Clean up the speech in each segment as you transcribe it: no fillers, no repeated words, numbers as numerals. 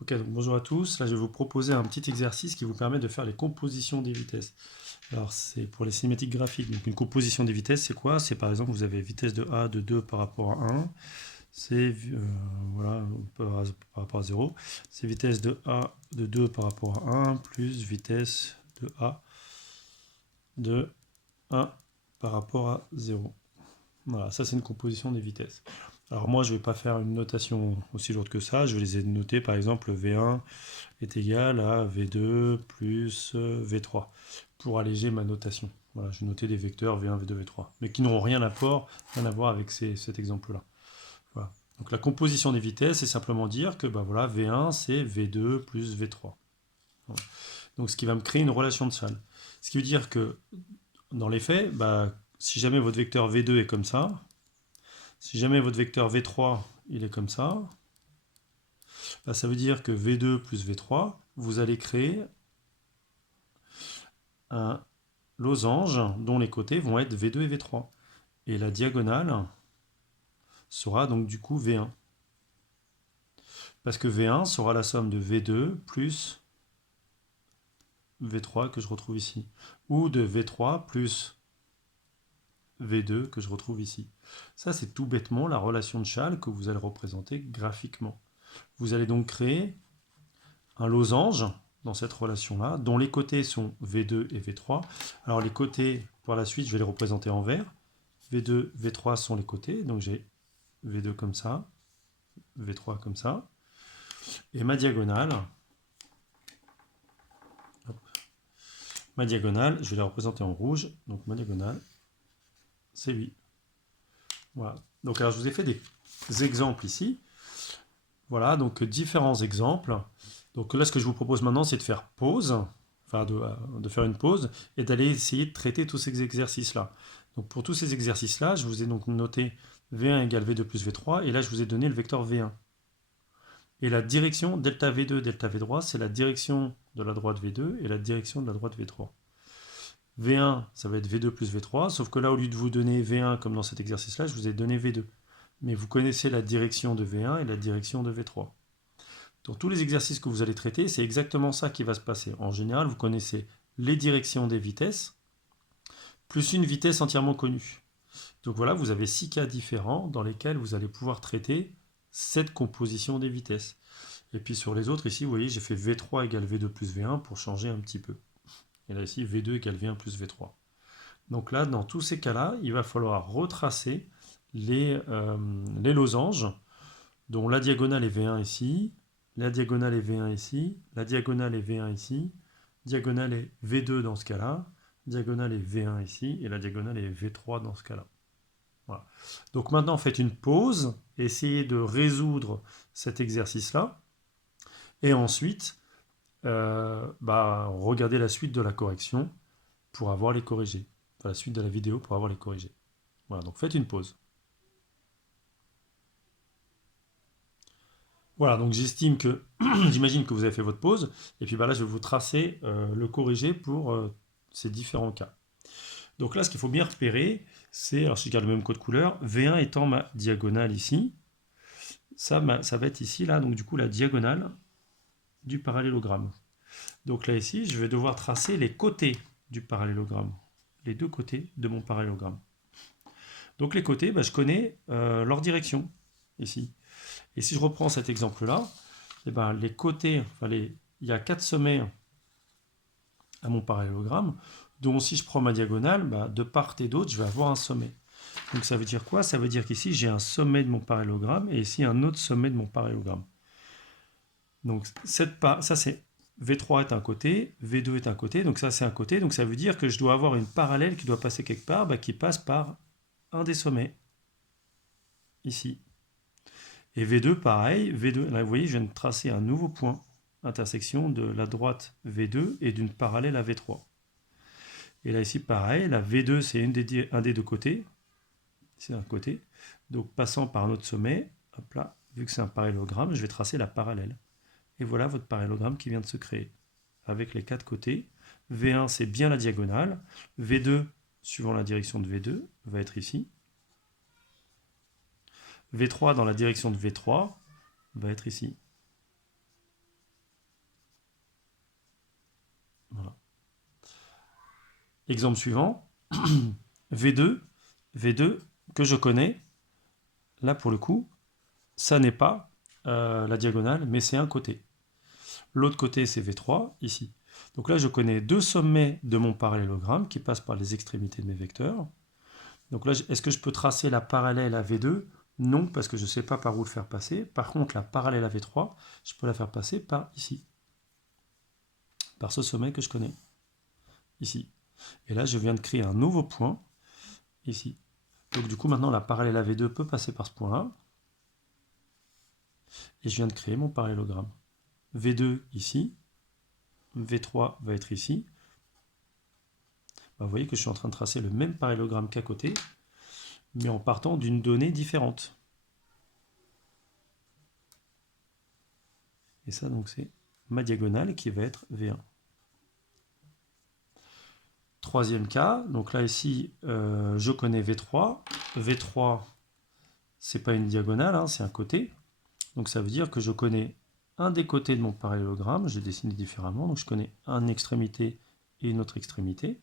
Ok, donc bonjour à tous. Là, je vais vous proposer un petit exercice qui vous permet de faire les compositions des vitesses. Alors, c'est pour les cinématiques graphiques. Donc, une composition des vitesses, c'est quoi? C'est par exemple, vous avez vitesse de A de 2 par rapport à 1. C'est voilà, par rapport à 0. C'est vitesse de A de 2 par rapport à 1 plus vitesse de A de 1 par rapport à 0. Voilà, ça c'est une composition des vitesses. Alors moi je ne vais pas faire une notation aussi lourde que ça, je vais les noter par exemple V1 est égal à V2 plus V3 pour alléger ma notation. Voilà, je vais noter des vecteurs V1, V2, V3, mais qui n'auront rien à voir avec cet exemple-là. Voilà. Donc la composition des vitesses, c'est simplement dire que bah, voilà, V1 c'est V2 plus V3. Voilà. Donc ce qui va me créer une relation de salle. Ce qui veut dire que dans les faits, bah, si jamais votre vecteur V2 est comme ça, si jamais votre vecteur V3 il est comme ça, bah, ça veut dire que V2 plus V3, vous allez créer un losange dont les côtés vont être V2 et V3. Et la diagonale sera donc du coup V1. Parce que V1 sera la somme de V2 plus V3 que je retrouve ici. Ou de V3 plus V2 que je retrouve ici. Ça, c'est tout bêtement la relation de Schall que vous allez représenter graphiquement. Vous allez donc créer un losange dans cette relation-là, dont les côtés sont V2 et V3. Alors les côtés, par la suite, je vais les représenter en vert. V2, V3 sont les côtés, donc j'ai V2 comme ça, V3 comme ça. Et ma diagonale, je vais la représenter en rouge, donc ma diagonale, c'est lui. Voilà. Donc alors je vous ai fait des exemples ici. Voilà, donc différents exemples. Donc là, ce que je vous propose maintenant, c'est de faire pause, enfin de faire une pause, et d'aller essayer de traiter tous ces exercices-là. Donc pour tous ces exercices-là, je vous ai donc noté V1 égale V2 plus V3, et là, je vous ai donné le vecteur V1. Et la direction delta V2, delta V3, c'est la direction de la droite V2 et la direction de la droite V3. V1, ça va être V2 plus V3, sauf que là, au lieu de vous donner V1 comme dans cet exercice-là, je vous ai donné V2. Mais vous connaissez la direction de V1 et la direction de V3. Dans tous les exercices que vous allez traiter, c'est exactement ça qui va se passer. En général, vous connaissez les directions des vitesses, plus une vitesse entièrement connue. Donc voilà, vous avez 6 cas différents dans lesquels vous allez pouvoir traiter cette composition des vitesses. Et puis sur les autres, ici, vous voyez, j'ai fait V3 égale V2 plus V1 pour changer un petit peu. Et là, ici, V2 égale V1 plus V3. Donc là, dans tous ces cas-là, il va falloir retracer les losanges, dont la diagonale est V1 ici, la diagonale est V1 ici, la diagonale est V1 ici, diagonale est V2 dans ce cas-là, diagonale est V1 ici, et la diagonale est V3 dans ce cas-là. Voilà. Donc maintenant, faites une pause, essayez de résoudre cet exercice-là, et ensuite, regardez la suite de la correction pour avoir les corrigés. Enfin, la suite de la vidéo pour avoir les corrigés. Voilà, donc faites une pause. Voilà, donc j'estime que, j'imagine que vous avez fait votre pause, et puis là je vais vous tracer le corrigé pour ces différents cas. Donc là ce qu'il faut bien repérer, c'est, alors si je garde le même code couleur, V1 étant ma diagonale ici, ça va être ici, là, donc du coup la diagonale du parallélogramme. Donc là ici, je vais devoir tracer les côtés du parallélogramme, les deux côtés de mon parallélogramme. Donc les côtés, je connais leur direction, ici. Et si je reprends cet exemple-là, les côtés, il y a 4 sommets à mon parallélogramme, dont si je prends ma diagonale, de part et d'autre, je vais avoir un sommet. Donc ça veut dire quoi? Ça veut dire qu'ici, j'ai un sommet de mon parallélogramme et ici, un autre sommet de mon parallélogramme. Donc ça, c'est V3 est un côté, V2 est un côté, donc ça, c'est un côté. Donc ça veut dire que je dois avoir une parallèle qui doit passer quelque part, qui passe par un des sommets, ici. Et V2, pareil, V2, là, vous voyez, je viens de tracer un nouveau point, intersection de la droite V2 et d'une parallèle à V3. Et là, ici, pareil, la V2, c'est un des deux côtés, c'est un côté. Donc, passant par notre sommet, hop là, vu que c'est un parallélogramme, je vais tracer la parallèle. Et voilà votre parallélogramme qui vient de se créer, avec les quatre côtés. V1, c'est bien la diagonale. V2, suivant la direction de V2, va être ici. V3 dans la direction de V3 va être ici. Exemple suivant, V2, V2 que je connais, là pour le coup, ça n'est pas la diagonale, mais c'est un côté. L'autre côté, c'est V3, ici. Donc là, je connais deux sommets de mon parallélogramme qui passent par les extrémités de mes vecteurs. Donc là, est-ce que je peux tracer la parallèle à V2? Non, parce que je ne sais pas par où le faire passer. Par contre, la parallèle à V3, je peux la faire passer par ici. Par ce sommet que je connais. Ici. Et là, je viens de créer un nouveau point, ici. Donc du coup, maintenant, la parallèle à V2 peut passer par ce point-là. Et je viens de créer mon parallélogramme. V2 ici. V3 va être ici. Vous voyez que je suis en train de tracer le même parallélogramme qu'à côté, mais en partant d'une donnée différente. Et ça, donc, c'est ma diagonale qui va être V1. Troisième cas, donc là, ici, je connais V3. V3, c'est pas une diagonale, hein, c'est un côté. Donc ça veut dire que je connais un des côtés de mon parallélogramme, j'ai dessiné différemment, donc je connais une extrémité et une autre extrémité.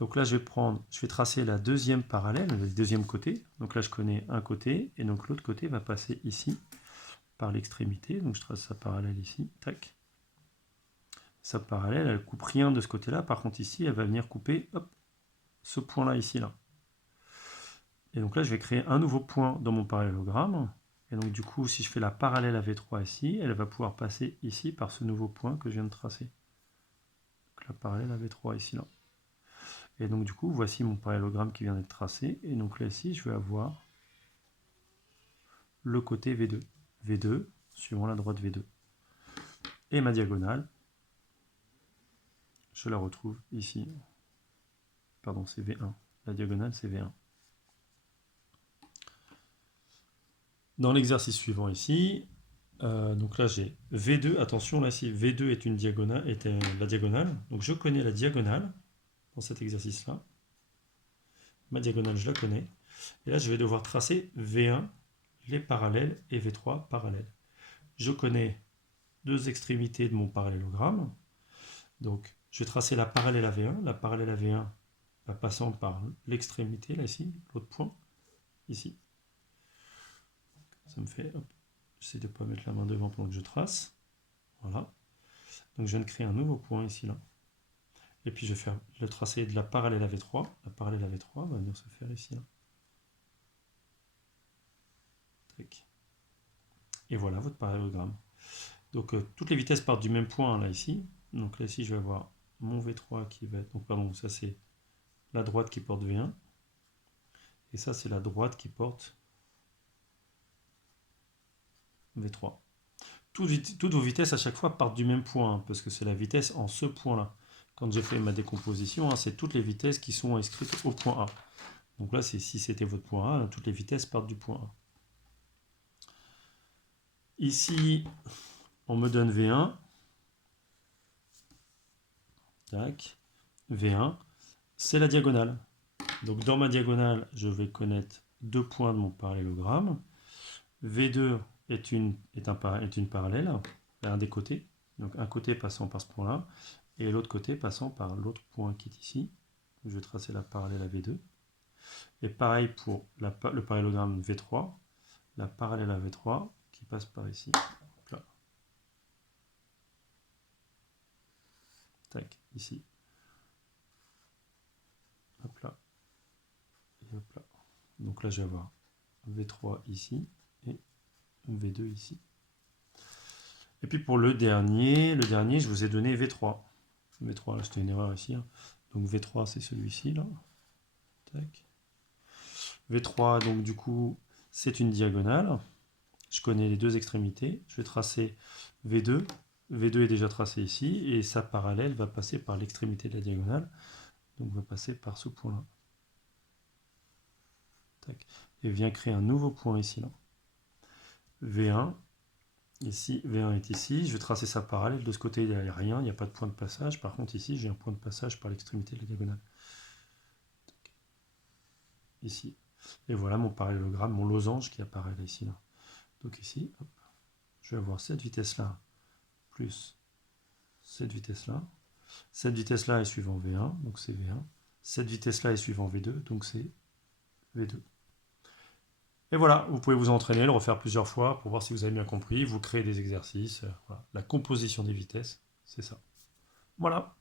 Donc là, je vais tracer la deuxième parallèle, le deuxième côté. Donc là, je connais un côté, et donc l'autre côté va passer ici, par l'extrémité. Donc je trace sa parallèle ici, tac. Sa parallèle, elle ne coupe rien de ce côté-là. Par contre, ici, elle va venir couper, hop, ce point-là, ici, là. Et donc là, je vais créer un nouveau point dans mon parallélogramme. Et donc du coup, si je fais la parallèle à V3 ici, elle va pouvoir passer ici par ce nouveau point que je viens de tracer. Donc la parallèle à V3 ici, là. Et donc du coup, voici mon parallélogramme qui vient d'être tracé. Et donc là, ici, je vais avoir le côté V2. V2, suivant la droite V2. Et ma diagonale, je la retrouve ici. Pardon, c'est V1. La diagonale, c'est V1. Dans l'exercice suivant ici, donc là j'ai V2, attention là si V2 est une diagonale, la diagonale, donc je connais la diagonale dans cet exercice-là. Ma diagonale, je la connais. Et là, je vais devoir tracer V1, les parallèles, et V3, parallèles. Je connais deux extrémités de mon parallélogramme. Donc, je vais tracer la parallèle à V1. La parallèle à V1 va passant par l'extrémité, là, ici, l'autre point, ici. Ça me fait, hop, j'essaie de ne pas mettre la main devant pendant que je trace. Voilà. Donc, je viens de créer un nouveau point ici, là. Et puis, je vais faire le tracé de la parallèle à V3. La parallèle à V3 va venir se faire ici, là. Tac. Et voilà votre parallélogramme. Donc, toutes les vitesses partent du même point, là, ici. Donc, là, ici, je vais avoir mon V3 qui va être... Donc, pardon, ça, c'est la droite qui porte V1. Et ça, c'est la droite qui porte V3. Toutes vos vitesses, à chaque fois, partent du même point, hein, parce que c'est la vitesse en ce point-là. Quand j'ai fait ma décomposition, hein, c'est toutes les vitesses qui sont inscrites au point A. Donc là, si c'était votre point A, toutes les vitesses partent du point A. Ici, on me donne V1. Tac. V1, c'est la diagonale. Donc dans ma diagonale, je vais connaître deux points de mon parallélogramme. V2 est une parallèle, un des côtés. Donc un côté passant par ce point-là, et l'autre côté passant par l'autre point qui est ici. Je vais tracer la parallèle à V2. Et pareil pour le parallélogramme V3, la parallèle à V3 qui passe par ici. Hop là. Tac, ici. Hop là. Et hop là. Donc là, je vais avoir V3 ici et V2 ici. Et puis pour le dernier, je vous ai donné V3. V3, là, c'était une erreur ici. Hein. Donc V3, c'est celui-ci, là. Tac. V3, donc du coup, c'est une diagonale. Je connais les deux extrémités. Je vais tracer V2. V2 est déjà tracé ici. Et sa parallèle va passer par l'extrémité de la diagonale. Donc va passer par ce point-là. Tac. Et vient créer un nouveau point ici, là. V1. Ici, V1 est ici. Je vais tracer sa parallèle. De ce côté, il n'y a rien. Il n'y a pas de point de passage. Par contre, ici, j'ai un point de passage par l'extrémité de la diagonale. Tac. Ici. Et voilà mon parallélogramme, mon losange qui apparaît là, ici. Là. Donc ici, hop, je vais avoir cette vitesse-là plus cette vitesse-là. Cette vitesse-là est suivant V1, donc c'est V1. Cette vitesse-là est suivant V2, donc c'est V2. Et voilà, vous pouvez vous entraîner, le refaire plusieurs fois pour voir si vous avez bien compris. Vous créez des exercices. Voilà. La composition des vitesses, c'est ça. Voilà.